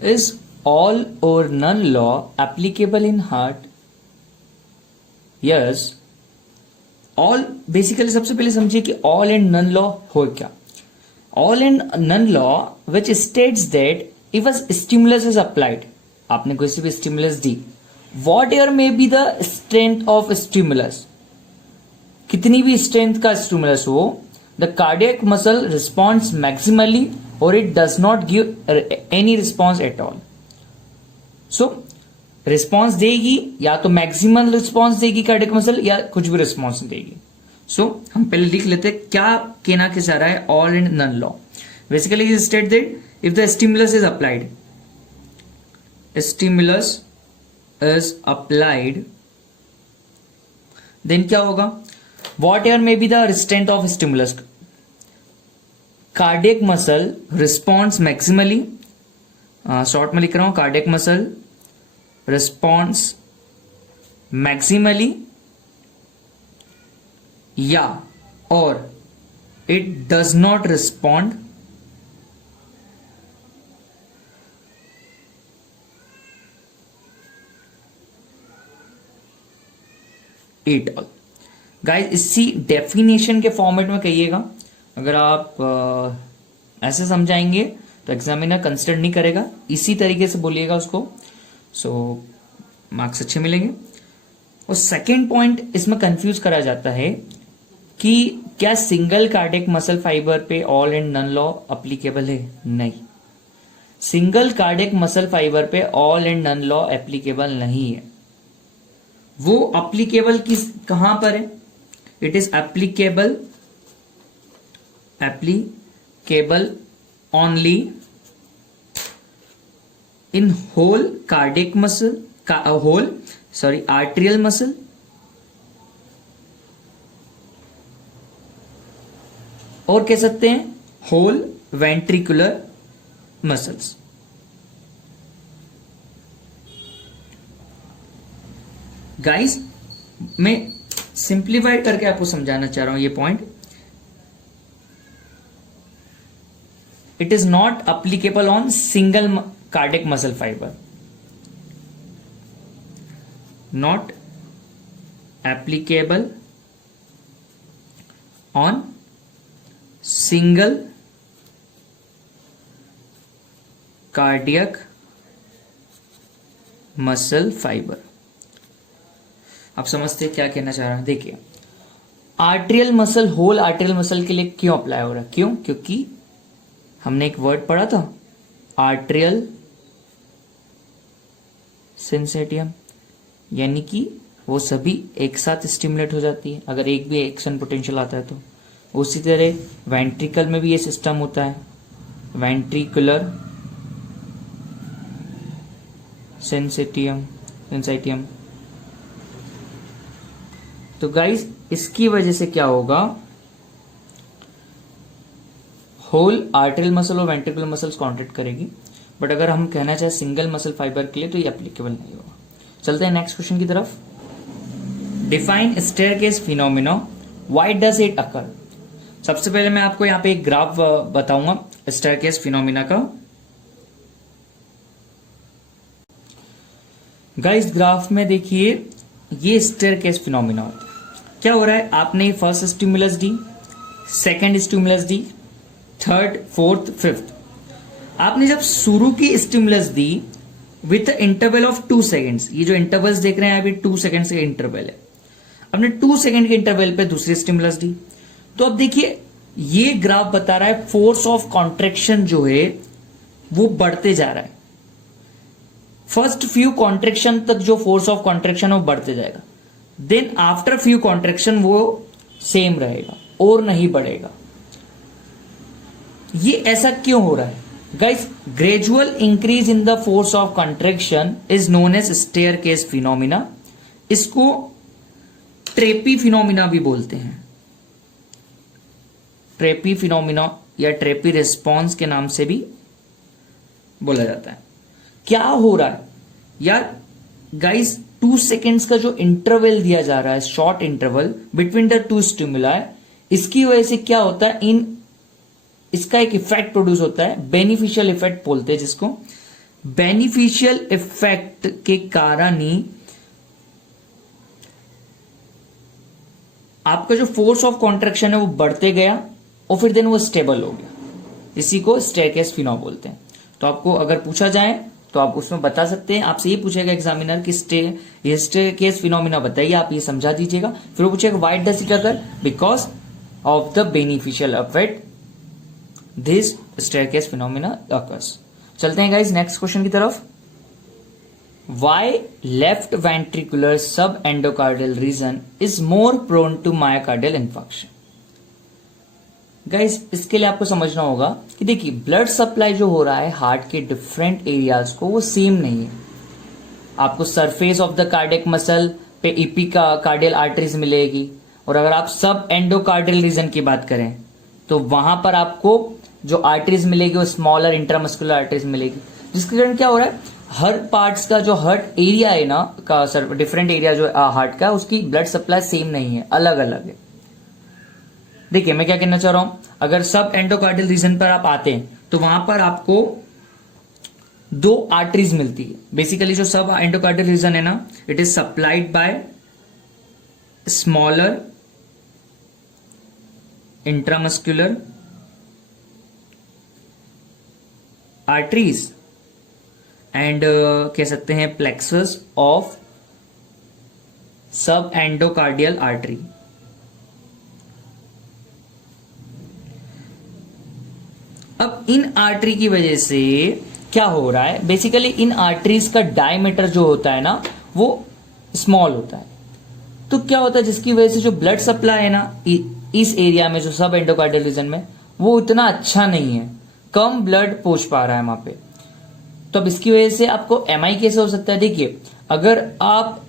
Is all or none law applicable in heart? Yes. All basically सबसे पहले समझिए कि ऑल एंड नन लॉ हो क्या. All and none law which states that if a stimulus is applied, आपने कोई सी भी स्टिमुलस दी, whatever may be the strength of stimulus, कितनी भी स्ट्रेंथ का स्टिमुलस हो, the cardiac muscle responds maximally और it does not give any response at all. So response देगी या तो मैक्सिमम रिस्पॉन्स देगी कार्डियक मसल या कुछ भी रिस्पॉन्स देगी. सो हम पहले लिख लेते हैं क्या कहना के चाह रहा है all and none law. Basically state that if the stimulus is applied, stimulus is applied, then क्या होगा, whatever may be the strength of stimulus, cardiac muscle response maximally, short में लिख रहा हूं, कार्डियक मसल रिस्पॉन्स मैक्सिमली या और it does not respond it all. Guys इसी definition के फॉर्मेट में कहिएगा. अगर आप ऐसे समझाएंगे तो एग्जामिनर कंसिडर नहीं करेगा, इसी तरीके से बोलिएगा उसको, सो मार्क्स अच्छे मिलेंगे. और सेकेंड पॉइंट इसमें कंफ्यूज करा जाता है कि क्या सिंगल कार्डियक मसल फाइबर पे all and none law applicable है. नहीं, सिंगल कार्डियक मसल फाइबर पे all and none law applicable नहीं है. वो अप्लीकेबल किस कहां पर है, it is applicable only in whole cardiac muscle, arterial muscle और कह सकते हैं होल वेंट्रिकुलर मसल्स. गाइस मैं सिंप्लीफाइड करके आपको समझाना चाह रहा हूं ये point. It is not applicable on single cardiac muscle fibre, not applicable on single cardiac muscle fiber. आप समझते हैं क्या कहना चाह रहा हूं. देखिए arterial muscle, whole arterial muscle के लिए क्यों अप्लाई हो रहा है, क्यों, क्योंकि हमने एक वर्ड पढ़ा था आर्टेरियल सिंसेटियम, यानी कि वो सभी एक साथ स्टिमुलेट हो जाती है अगर एक भी एक्शन पोटेंशियल आता है तो. उसी तरह वेंट्रिकल में भी ये सिस्टम होता है, वेंट्रिकुलर सिंसेटियम. तो गाइस इसकी वजह से क्या होगा, होल आर्टेरियल मसल और वेंट्रिकुलर मसल्स कॉन्ट्रैक्ट करेगी. बट अगर हम कहना चाहे सिंगल मसल फाइबर के लिए तो ये एप्लीकेबल नहीं होगा. चलते हैं नेक्स्ट क्वेश्चन की तरफ. Define staircase phenomena, why does it अकर. सबसे पहले मैं आपको यहां पे एक ग्राफ बताऊंगा स्टेयरकेस फिनोमिना का. गाइस ग्राफ में देखिए ये स्टेयरकेस फिनोमिना होता है. क्या हो रहा है, आपने फर्स्ट स्टिमुलस दी, सेकंड स्टिमुलस दी, थर्ड, फोर्थ, फिफ्थ. आपने जब शुरू की stimulus the with interval of 2 seconds, ये जो इंटरवल्स देख रहे हैं अभी 2 सेकेंड्स का इंटरवल है, हमने 2 सेकेंड के इंटरवल पे दूसरी स्टिमुलस दी. तो अब देखिए ये ग्राफ बता रहा है फोर्स ऑफ कॉन्ट्रेक्शन जो है वो बढ़ते जा रहा है. फर्स्ट फ्यू कॉन्ट्रेक्शन तक जो फोर्स ऑफ कॉन्ट्रेक्शन है वो बढ़ते जाएगा, देन आफ्टर फ्यू कॉन्ट्रेक्शन वो सेम रहेगा और नहीं बढ़ेगा. ये ऐसा क्यों हो रहा है guys? Gradual increase in the force of contraction is known as staircase phenomena. इसको ट्रेपी फिनोमिना भी बोलते हैं, ट्रेपी फिनोमिना या ट्रेपी रिस्पॉन्स के नाम से भी बोला जाता है. क्या हो रहा है यार गाइस, 2 सेकेंड्स का जो इंटरवल दिया जा रहा है, short interval between the 2 stimuli, इसकी वजह से क्या होता है, इसका एक इफेक्ट प्रोड्यूस होता है, बेनिफिशियल इफेक्ट बोलते हैं जिसको. बेनिफिशियल इफेक्ट के कारण ही आपका जो फोर्स ऑफ कॉन्ट्रैक्शन है वो बढ़ते गया और फिर देन वो स्टेबल हो गया। इसी को स्टेयरकेस फिनोमेना बोलते हैं। तो आपको अगर पूछा जाए तो आप उसमें बता सकते हैं, आपसे ये पूछेगा एग्जामिनर कि स्टेयरकेस फिनोमेना बताइए, आप ये समझा दीजिएगा। फिर वो पूछेगा why does it occur, because of the beneficial effect this staircase phenomena occurs. चलते हैं गाइस नेक्स्ट क्वेश्चन की तरफ। Why left ventricular sub endocardial region is more prone to myocardial infarction. Guys इसके लिए आपको समझना होगा कि देखिए ब्लड सप्लाई जो हो रहा है हार्ट के डिफरेंट एरियाज को वो सेम नहीं है। आपको surface of the cardiac muscle पे ईपी का कार्डियल आर्टरीज मिलेगी, और अगर आप सब एंडोकार्डियल रीजन की बात करें तो वहां पर आपको जो आर्टरीज मिलेगी वो स्मॉलर इंट्रामस्कुलर आर्टरीज मिलेगी, जिसके कारण क्या हो रहा है हर पार्ट्स का जो हार्ट एरिया है ना का डिफरेंट एरिया जो हार्ट का उसकी ब्लड सप्लाई सेम नहीं है, अलग अलग है। देखिए मैं क्या कहना चाह रहा हूं, अगर सब एंडोकार्डियल रीजन पर आप आते हैं तो वहां पर आपको दो आर्टरीज मिलती है। बेसिकली जो सब एंडोकार्डियल रीजन है ना, it is supplied by smaller intramuscular arteries and कह सकते हैं प्लेक्सस ऑफ सब एंडोकार्डियल आर्टरी। अब इन आर्टरी की वजह से क्या हो रहा है, बेसिकली इन आर्टरीज का डायमीटर जो होता है ना वो स्मॉल होता है। तो क्या होता है जिसकी वजह से जो ब्लड सप्लाई है ना इस एरिया में जो सब एंडोकार्डियल रीजन में वो उतना अच्छा नहीं है, कम ब्लड पहुंच पा रहा है वहां पे। तो अब इसकी वजह से आपको एमआई कैसे हो सकता है। देखिए अगर आप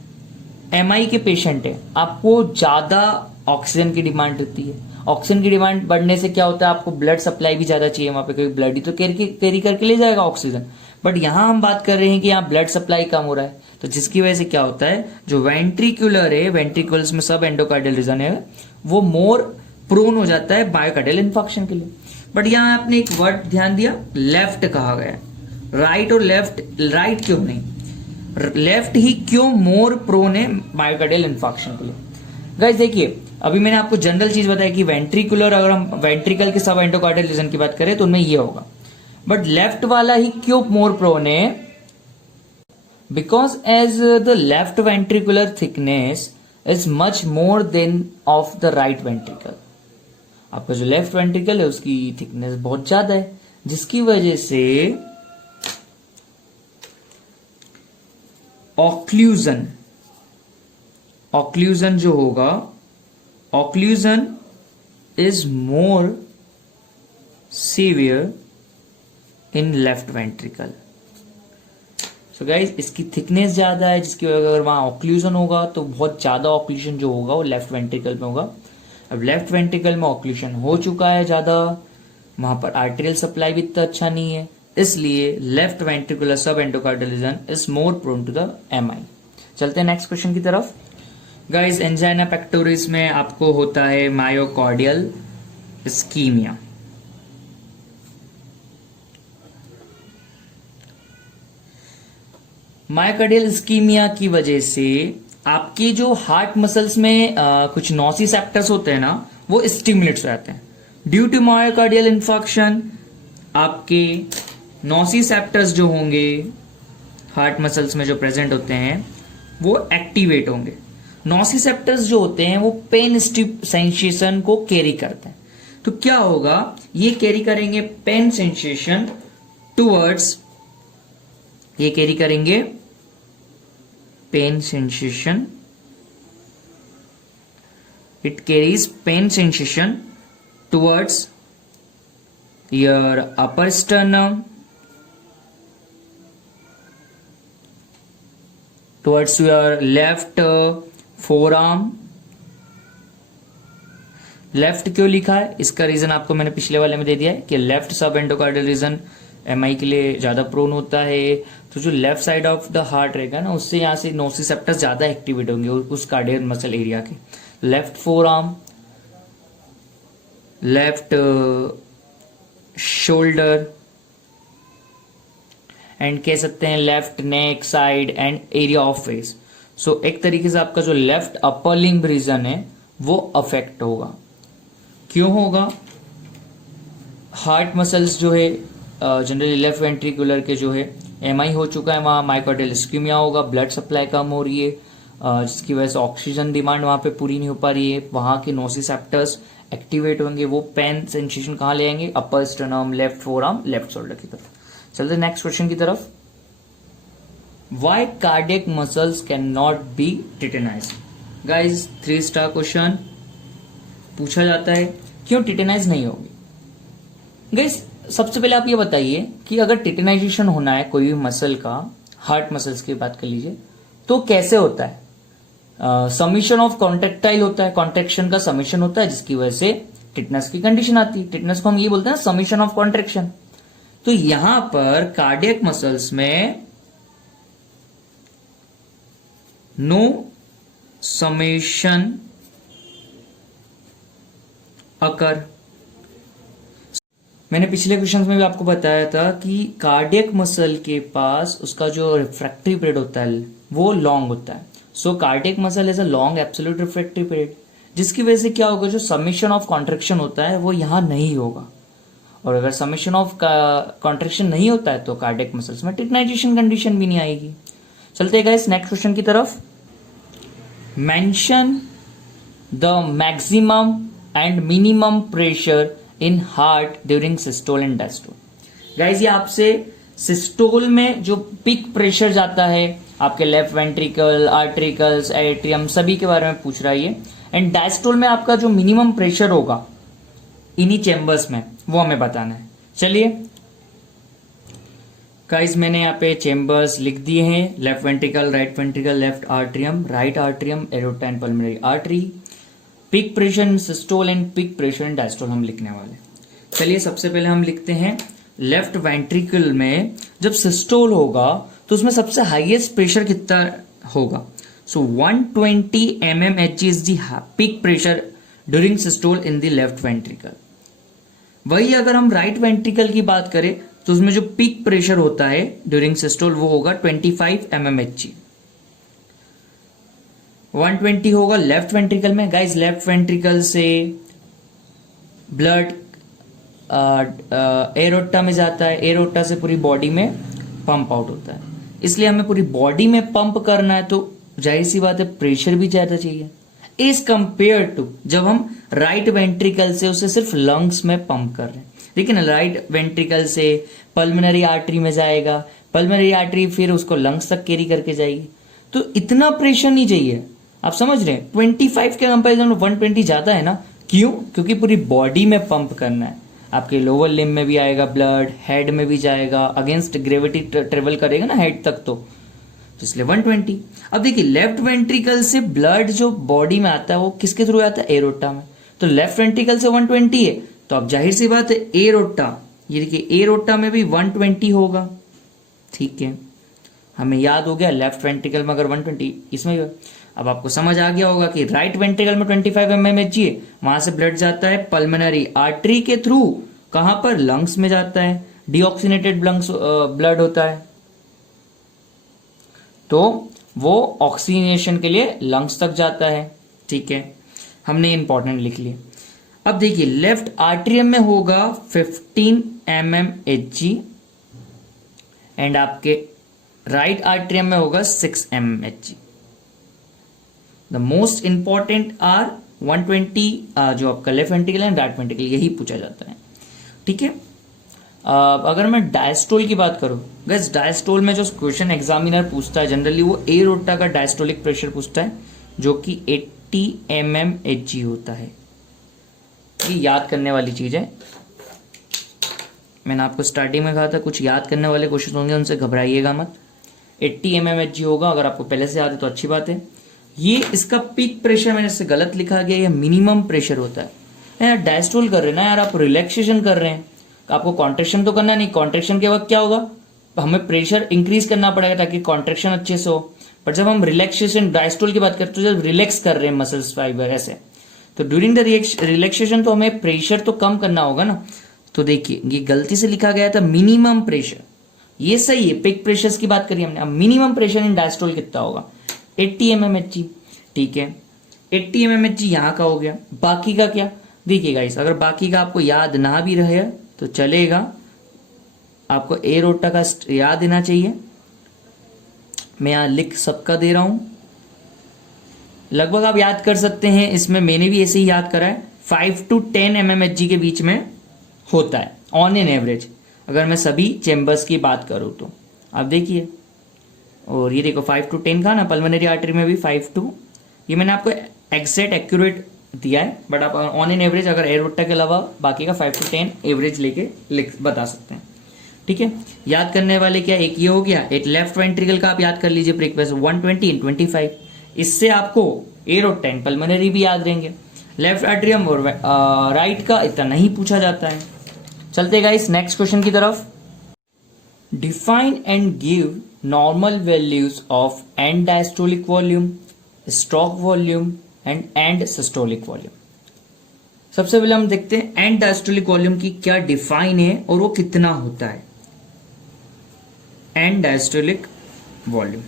एमआई के पेशेंट है, आपको ज्यादा ऑक्सीजन की डिमांड होती है। ऑक्सीजन की डिमांड बढ़ने से क्या होता है आपको ब्लड सप्लाई भी ज्यादा चाहिए वहां पे, क्योंकि ब्लड ही तो कैरी करके ले जाएगा ऑक्सीजन। बट यहां हम बात कर रहे हैं कि यहाँ ब्लड सप्लाई कम हो रहा है, तो जिसकी वजह से क्या होता है जो वेंट्रिकुलर है, वेंट्रिकल्स में सब एंडोकार्डियल रीजन है, वो मोर प्रोन हो जाता है मायोकार्डियल इन्फार्क्शन के लिए। बट यहां आपने एक वर्ड ध्यान दिया, लेफ्ट कहा गया, राइट और लेफ्ट, राइट क्यों नहीं, लेफ्ट ही क्यों मोर प्रोन है मायोकार्डियल इन्फार्क्शन के लिए। गाइस देखिए अभी मैंने आपको जनरल चीज बताया कि वेंट्रिकुलर, अगर हम वेंट्रिकल के सब एंडोकार्डियल रीजन की बात करें तो उनमें ये होगा, बट लेफ्ट वाला ही क्यों मोर प्रोन है, because as the left ventricular thickness is much more than of the right ventricle. आपका जो लेफ्ट वेंट्रिकल है उसकी थिकनेस बहुत ज्यादा है, जिसकी वजह से ऑक्लूजन जो होगा, occlusion is more severe in left ventricle. So guys इसकी थिकनेस ज्यादा है, जिसकी वजह से अगर वहां ऑक्लूजन होगा तो बहुत ज्यादा ऑक्लूजन जो होगा वो लेफ्ट वेंट्रिकल में होगा। अब लेफ्ट वेंट्रिकल में ऑक्लूजन हो चुका है ज्यादा, वहां पर आर्टेरियल सप्लाई भी इतना अच्छा नहीं है, इसलिए left ventricular sub endocardial region is more prone to the MI. चलते हैं नेक्स्ट क्वेश्चन की तरफ। गाइस एंजाइना पेक्टोरिस में आपको होता है मायोकार्डियल इस्कीमिया। मायोकार्डियल इस्कीमिया की वजह से आपकी जो हार्ट मसल्स में कुछ नोसिसेप्टर्स होते हैं ना वो स्टिमुलेट्स हो जाते हैं। ड्यू टू मायोकार्डियल इन्फार्क्शन आपके नोसिसेप्टर्स जो होंगे हार्ट मसल्स में जो प्रेजेंट होते हैं वो एक्टिवेट होंगे। नोसिसेप्टर्स जो होते हैं वो पेन सेंसेशन को कैरी करते हैं। तो क्या होगा, ये कैरी करेंगे पेन सेंसेशन टुवर्ड्स, ये कैरी करेंगे pain sensation, it carries pain sensation towards your upper sternum, towards your left forearm। Left क्यों लिखा है, इसका रीजन आपको मैंने पिछले वाले में दे दिया है कि लेफ्ट सब एंडोकार्डियल रीजन एमआई के लिए ज्यादा प्रोन होता है। तो जो left side of the heart रहेगा ना उससे यहां से नोसिसेप्टर्स ज्यादा एक्टिवेट होंगे उस कार्डियल मसल एरिया के। Left forearm, left shoulder and कह सकते हैं left neck side and area of face. So एक तरीके से आपका जो लेफ्ट अपर लिम्ब रीजन है वो अफेक्ट होगा। क्यों होगा? हार्ट मसल्स जो है जनरली लेफ्ट वेंट्रिकुलर के जो है एमआई हो चुका है, वहां माइकोर्डियल इस्क्यूमिया होगा, ब्लड सप्लाई कम हो रही है, जिसकी वजह से ऑक्सीजन डिमांड वहां पे पूरी नहीं हो पा रही है, वहां के नोसिसेप्टर्स एक्टिवेट होंगे, वो पेन सेंसेशन कहाँ ले आएंगे? Upper sternum, left forearm, left shoulder की तरफ। चलते नेक्स्ट क्वेश्चन की तरफ। Why cardiac muscles can not be tetanize? Guys 3 star question पूछा जाता है, क्यों टिटेनाइज नहीं होगी? गाइज सबसे पहले आप ये बताइए कि अगर टिटेनाइजेशन होना है कोई भी मसल का, हार्ट मसल्स की बात कर लीजिए, तो कैसे होता है? समीशन ऑफ कॉन्ट्रेक्टाइल होता है, कॉन्ट्रेक्शन का समीशन होता है, जिसकी वजह से टिटनेस की कंडीशन आती है। टिटनेस को हम ये बोलते हैं समीशन ऑफ कॉन्ट्रेक्शन। तो यहां पर कार्डियक मसल्स में नो समेशन अकर। मैंने पिछले क्वेश्चन में भी आपको बताया था कि कार्डियक मसल के पास उसका जो रिफ्रैक्टिव पीरियड होता है वो लॉन्ग होता है। So cardiac muscle is a long absolute refractive period, जिसकी वजह से क्या होगा, जो समेशन ऑफ कॉन्ट्रेक्शन होता है वो यहां नहीं होगा। और अगर समेशन ऑफ कॉन्ट्रेक्शन नहीं होता है तो कार्डियक मसल्स में टिटेनाइजेशन कंडीशन भी नहीं आएगी। चलते हैं गाइस नेक्स्ट क्वेश्चन की तरफ। Mention the maximum and minimum pressure in heart during systole and diastole. Guys ये आपसे सिस्टोल में जो पीक प्रेशर जाता है आपके लेफ्ट वेंट्रिकल, आर्ट्रिकल्स, एट्रियम सभी के बारे में पूछ रहा है ये। एंड डायस्टोल में आपका जो मिनिमम प्रेशर होगा इन्हीं चेंबर्स में, वो हमें बताना है। चलिए गाइस मैंने यहाँ पे चेंबर्स लिख दिए हैं, left ventricle, right ventricle, left atrium, right atrium, aorta and pulmonary artery, peak pressure in systole and peak pressure in diastole हम लिखने वाले। चलिए सबसे पहले हम लिखते हैं लेफ्ट वेंट्रिकल में जब सिस्टोल होगा तो उसमें सबसे हाईएस्ट प्रेशर कितना होगा? सो 120 mmHg is the peak pressure during systole in the left ventricle. वही अगर हम राइट वेंट्रिकल की बात करें तो उसमें जो पीक प्रेशर होता है ड्यूरिंग सिस्टोल वो होगा 25 mmHg। 120 होगा लेफ्ट वेंट्रिकल में। गाइस लेफ्ट वेंट्रिकल से ब्लड एरोटा में जाता है, एरोटा से पूरी बॉडी में पंप आउट होता है, इसलिए हमें पूरी बॉडी में पंप करना है तो जाहिर सी बात है प्रेशर भी ज्यादा चाहिए इज कंपेयर टू जब हम राइट वेंट्रिकल से उसे सिर्फ लंग्स में पंप कर रहे हैं। देखिए ना, राइट वेंट्रिकल से पल्मोनरी आर्टरी में जाएगा, पल्मोनरी आर्टरी फिर उसको लंग्स तक कैरी करके जाएगी, तो इतना प्रेशर नहीं चाहिए। आप समझ रहे हैं 25 के कंपेरिजन में 120 ज्यादा है ना। क्यों? क्योंकि पूरी बॉडी में पंप करना है, आपके लोअर लिम्ब में भी आएगा ब्लड, हेड में भी जाएगा, अगेंस्ट ग्रेविटी ट्रेवल करेगा ना हेड तक, तो इसलिए 120। अब देखिए लेफ्ट वेंट्रिकल से ब्लड जो बॉडी में आता है वो किसके थ्रू आता है? एरोटा में। तो लेफ्ट वेंट्रिकल से 120 है तो अब जाहिर सी बात है एरोटा, ये देखिए एरोटा में भी 120 होगा। ठीक है, हमें याद हो गया लेफ्ट वेंट्रिकल में अगर 120, इसमें भी। अब आपको समझ आ गया होगा कि राइट वेंट्रिकल में 25 mmHg है, वहां से ब्लड जाता है पल्मोनरी आर्टरी के थ्रू, कहां पर? लंग्स में जाता है, डीऑक्सीनेटेड ब्लड होता है, तो वो ऑक्सीजनेशन के लिए लंग्स तक जाता है। ठीक है, हमने इंपॉर्टेंट लिख लिया। अब देखिए लेफ्ट आर्ट्रियम में होगा 15 mmHg एंड आपके राइट आर्ट्रियम में होगा 6 mmHg। The most important are 120 जो आपका left ventricle and right ventricle, यही पूछा जाता है। ठीक है, अगर मैं डायस्टोल की बात करूं, गैस डायस्टोल में जो क्वेश्चन एग्जामिनर पूछता है जनरली वो एरोटा का डायस्टोलिक प्रेशर पूछता है जो कि 80 mmHg होता है। ये याद करने वाली चीज है, मैंने आपको स्टार्टिंग में कहा था कुछ याद करने वाले क्वेश्चन होंगे, उनसे घबराइएगा मत। 80 mmHg होगा, अगर आपको पहले से याद है तो अच्छी बात है। ये इसका पीक प्रेशर मैंने इससे गलत लिखा गया, ये मिनिमम प्रेशर होता है। यार डायस्टोल कर रहे हैं ना यार, आप रिलैक्सेशन कर रहे हैं, आपको कॉन्ट्रेक्शन तो करना नहीं। कॉन्ट्रेक्शन के वक्त क्या होगा, हमें प्रेशर इंक्रीज करना पड़ेगा ताकि कॉन्ट्रेक्शन अच्छे से हो। पर जब हम रिलैक्सेशन डायस्टोल की बात करते तो जब रिलैक्स कर रहे हैं मसल्स फाइबर ऐसे, तो ड्यूरिंग द रिलैक्सेशन तो हमें प्रेशर तो कम करना होगा ना। तो देखिए ये गलती से लिखा गया था मिनिमम प्रेशर, ये सही है, पिक प्रेशर्स की बात करी हमने। अब मिनिमम प्रेशर इन डायस्टोल कितना होगा, 80 mmHg, ठीक है 80 mmHg यहाँ का हो गया। बाकी का क्या, देखिए गाइस अगर बाकी का आपको याद ना भी रहे तो चलेगा, आपको एरोटा का याद देना चाहिए। मैं यहां लिख सबका दे रहा हूं, लगभग आप याद कर सकते हैं, इसमें मैंने भी ऐसे ही याद करा है, 5 to 10 mmHg के बीच में होता है ऑन एन एवरेज, अगर मैं सभी चेंबर्स की बात करूं तो। आप देखिए, और ये देखो 5 to 10 का ना, पल्मोनरी आर्टरी में भी 5 to, ये मैंने आपको एग्जैक्ट एक्यूरेट दिया है, बट आप ऑन एन एवरेज अगर एरोटा के अलावा बाकी का 5 to 10 एवरेज लेके बता सकते हैं, ठीक है। याद करने वाले क्या, एक ये हो गया, एक लेफ्ट वेंट्रिकल का आप याद कर लीजिए प्रेक प्रेशर 120 and 25, इससे आपको एरोटा एंड पल्मोनरी भी याद रहेंगे। लेफ्ट एट्रियम और राइट का इतना नहीं पूछा जाता है। चलते गाइस नेक्स्ट क्वेश्चन की तरफ। Define and give normal values of and diastolic volume, stroke volume end systolic volume. सबसे पहले हम देखते हैं एंड डायस्टोलिक वॉल्यूम की क्या डिफाइन है और वो कितना होता है। And diastolic volume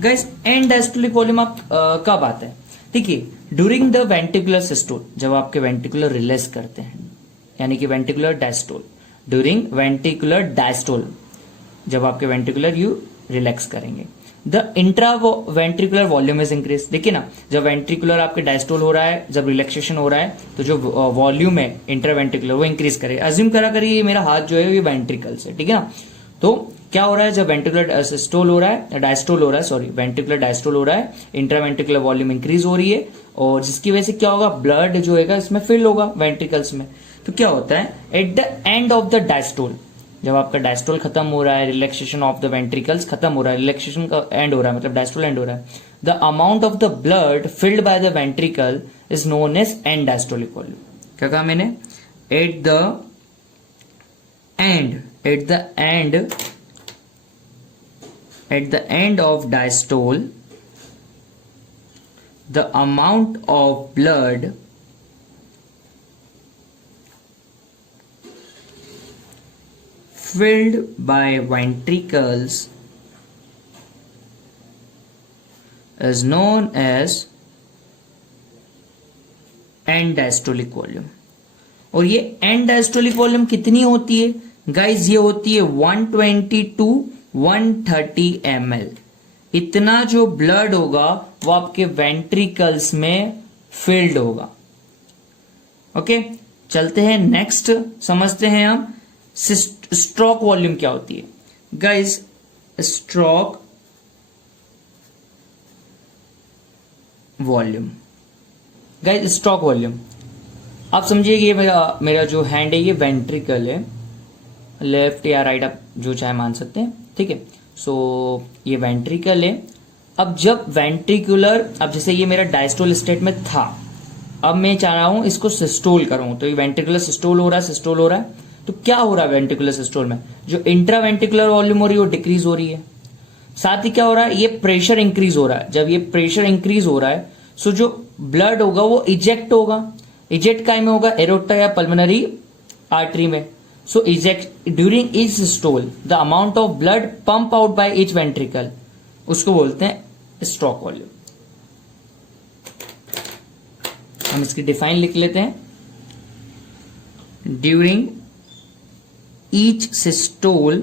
guys, and diastolic volume आप कब आता है, देखिए ड्यूरिंग द वेंट्रिकुलर सिस्टोल, जब आपके वेंट्रिकुलर रिलैक्स करते हैं, यानी कि ventricular diastole, during ventricular diastole, जब आपके वेंट्रिकुलर यू रिलैक्स करेंगे। The intra ventricular volume is increase, देखिए ना जब वेंट्रिकुलर आपके डायस्टोल हो रहा है, जब रिलैक्सेशन हो रहा है, तो जो वॉल्यूम है इंट्रा वेंट्रिकुलर वो इंक्रीज करे। अज्यूम करा करिए मेरा हाथ जो है ये वेंट्रिकल से, ठीक है ना, तो क्या हो रहा है, जब वेंट्रिकुलर सिस्टोल हो रहा है, डायस्टोल हो रहा है, सॉरी वेंट्रिकुलर डायस्टोल हो रहा है, इंट्रा वेंट्रिकुलर वॉल्यूम इंक्रीज हो रही है, और जिसकी वजह से क्या होगा, ब्लड जो है इसमें फिल होगा वेंट्रिकल्स में। तो क्या होता है, at the end of the diastole, जब आपका डायस्टोल खत्म हो रहा है, रिलैक्सेशन ऑफ द वेंट्रिकल्स खत्म हो रहा है, रिलैक्सेशन का एंड हो रहा है, मतलब डायस्टोल एंड हो रहा है, the amount of the blood filled by the ventricle is known as end diastolic volume. क्या कहा मैंने, at the end of diastole, the amount of blood filled by ventricles is known as end diastolic volume। और ये end diastolic volume कितनी होती है guys, ये होती है 120 to 130 ml। इतना जो ब्लड होगा वो आपके वेंट्रिकल्स में फिल्ड होगा। ओके, चलते हैं नेक्स्ट, समझते हैं हम स्ट्रोक वॉल्यूम क्या होती है। Guys stroke volume, guys stroke volume आप समझिए ये मेरा जो हैंड है ये वेंट्रिकल है, लेफ्ट या राइट आप जो चाहे मान सकते हैं, ठीक है। सो ये वेंट्रिकल है। अब जब वेंट्रिकुलर, अब जैसे ये मेरा डायस्टोल स्टेट में था, अब मैं चाह रहा हूं इसको सिस्टोल करूं, तो ये वेंट्रिकुलर सिस्टोल हो रहा है, सिस्टोल हो रहा है, तो क्या हो रहा है वेंट्रिकुलर सिस्टोल में, जो इंट्रा वेंट्रिकुलर वॉल्यूम हो रही है वो डिक्रीज हो रही है, साथ ही क्या हो रहा है, ये प्रेशर इंक्रीज हो रहा है। जब ये प्रेशर इंक्रीज हो रहा है, सो जो ब्लड होगा वो इजेक्ट होगा। इजेक्ट काय में होगा, एरोटा या पल्मोनरी आर्टरी में। So eject during each systole, the amount of blood pump out by each ventricle, उसको बोलते हैं स्ट्रोक वॉल्यूम। हम इसकी डिफाइन लिख लेते हैं, during each systole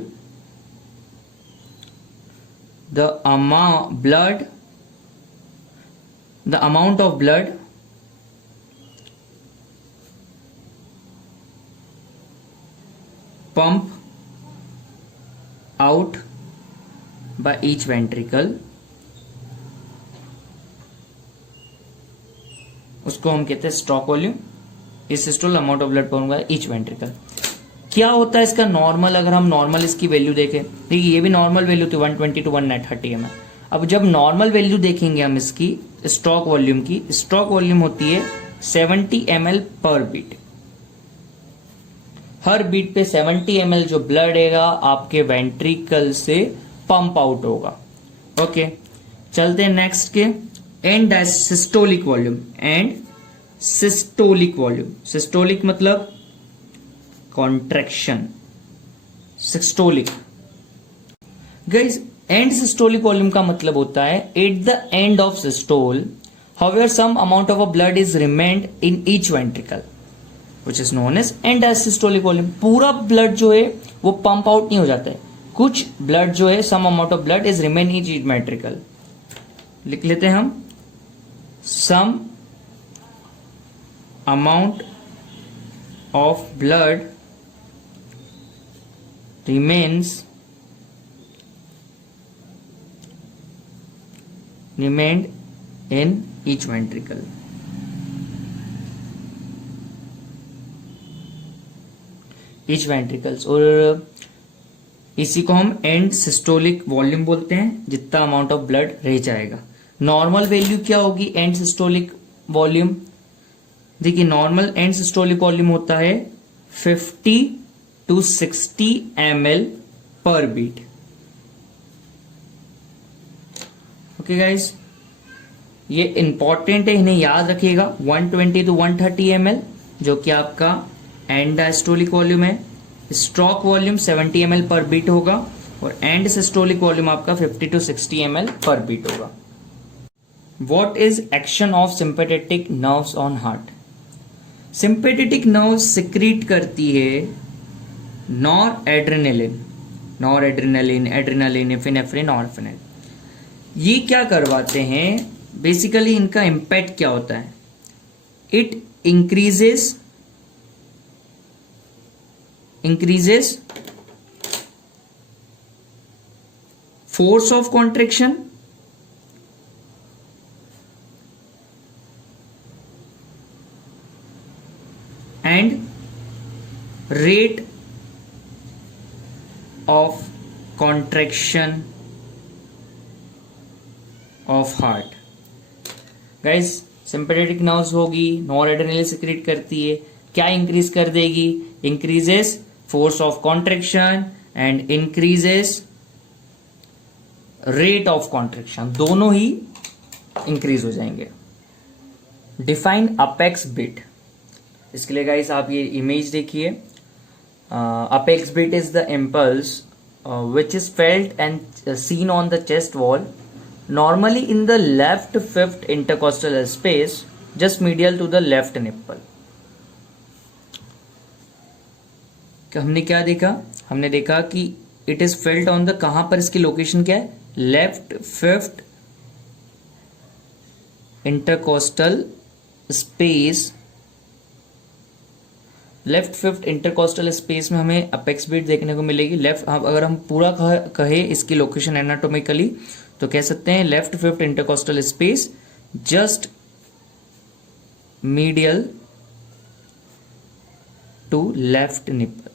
the amount of blood pump out by each ventricle, उसको हम कहते हैं स्ट्रोक वॉल्यूम। इस systole amount of blood pump by each ventricle. क्या होता है इसका नॉर्मल, अगर हम नॉर्मल इसकी वैल्यू देखें, देखिए ये भी नॉर्मल वैल्यू थी 120 to 130 ml। अब जब नॉर्मल वैल्यू देखेंगे हम इसकी स्ट्रोक वॉल्यूम की, स्ट्रोक वॉल्यूम होती है 70 ml पर बीट। हर बीट पे 70 ml जो ब्लड है आपके वेंट्रिकल से पंप आउट होगा। ओके, चलते हैं नेक्स्ट के end systolic volume. End systolic volume, systolic मतलब contraction, systolic. Guys end systolic volume का मतलब होता है at the end of systole however some amount of a blood is remained in each ventricle which is known as end systolic volume. पूरा blood जो है वो pump out नहीं हो जाता है, कुछ ब्लड जो है some amount of blood is remain in each ventricle. लिख लेते हैं हम, some amount of blood remains remained in each ventricle। each ventricles, और इसी को हम एंड सिस्टोलिक वॉल्यूम बोलते हैं, जितना अमाउंट ऑफ ब्लड रह जाएगा। नॉर्मल वैल्यू क्या होगी एंड सिस्टोलिक वॉल्यूम? देखिए नॉर्मल एंड सिस्टोलिक वॉल्यूम होता है 50 to 60 ml पर बीट। ओके गाइस, ये इंपॉर्टेंट है, इन्हें याद रखिएगा। 120 to 130 ml जो कि आपका एंड डायस्टोलिक वॉल्यूम है। स्ट्रोक वॉल्यूम 70 ml पर बीट होगा और एंड सिस्टोलिक वॉल्यूम आपका 50 to 60 ml पर बीट होगा। What is action of sympathetic nerves on heart? Sympathetic nerve secrete करती है नॉर एड्रेनलिन, एड्रेनलिन, एफिनेफ्रिन, नॉरफिनेफ्रिन। ये क्या करवाते हैं? बेसिकली इनका इम्पैक्ट क्या होता है? It increases force of contraction and rate of contraction of heart. Guys sympathetic nerves होगी, नॉरएड्रेनलिन सिक्रीट करती है, क्या इंक्रीज कर देगी? Increases force of contraction and increases rate of contraction, दोनों ही इंक्रीज हो जाएंगे। Define apex beat. इसके लिए गाइस आप ये इमेज देखिए। Apex beat is the impulse which is felt and seen on the chest wall, normally in the left fifth intercostal space, just medial to the left nipple। हमने क्या देखा? हमने देखा कि it is felt on the, कहां पर इसकी location क्या है? Left fifth intercostal space. Left fifth intercostal space में हमें अपेक्स बीट देखने को मिलेगी। लेफ्ट, अगर हम पूरा कहे इसकी लोकेशन एनाटोमिकली तो कह सकते हैं left fifth intercostal space just medial to left nipple.